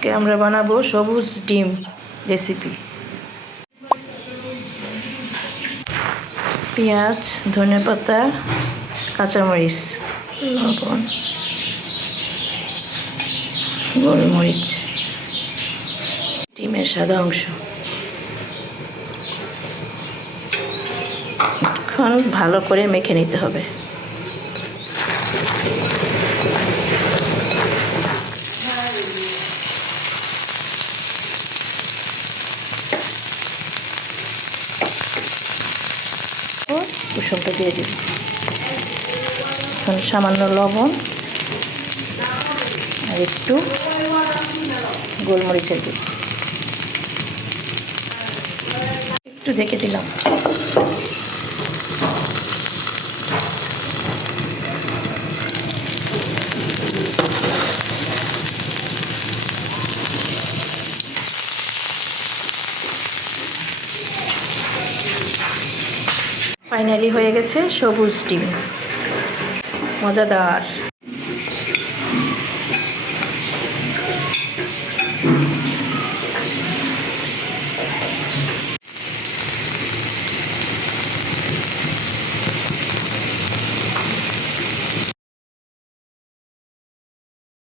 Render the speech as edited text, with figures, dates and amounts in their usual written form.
আজকে আমরা বানাবো সবুজ ডিম রেসিপি। পেঁয়াজ, ধনেপাতা, কাঁচামরিচ, লবণ, গোলমরিচ, ডিমের সাদা অংশ। এখন ভালো করে মেখে নিতে হবে। কুসুমটা দিয়ে দিই। এখন সামান্য লবণ আর একটু গোলমরিচের গুঁড়ো একটু ঢেকে দিলাম। ফাইনালি হয়ে গেছে সবুজ ডিম, মজাদার।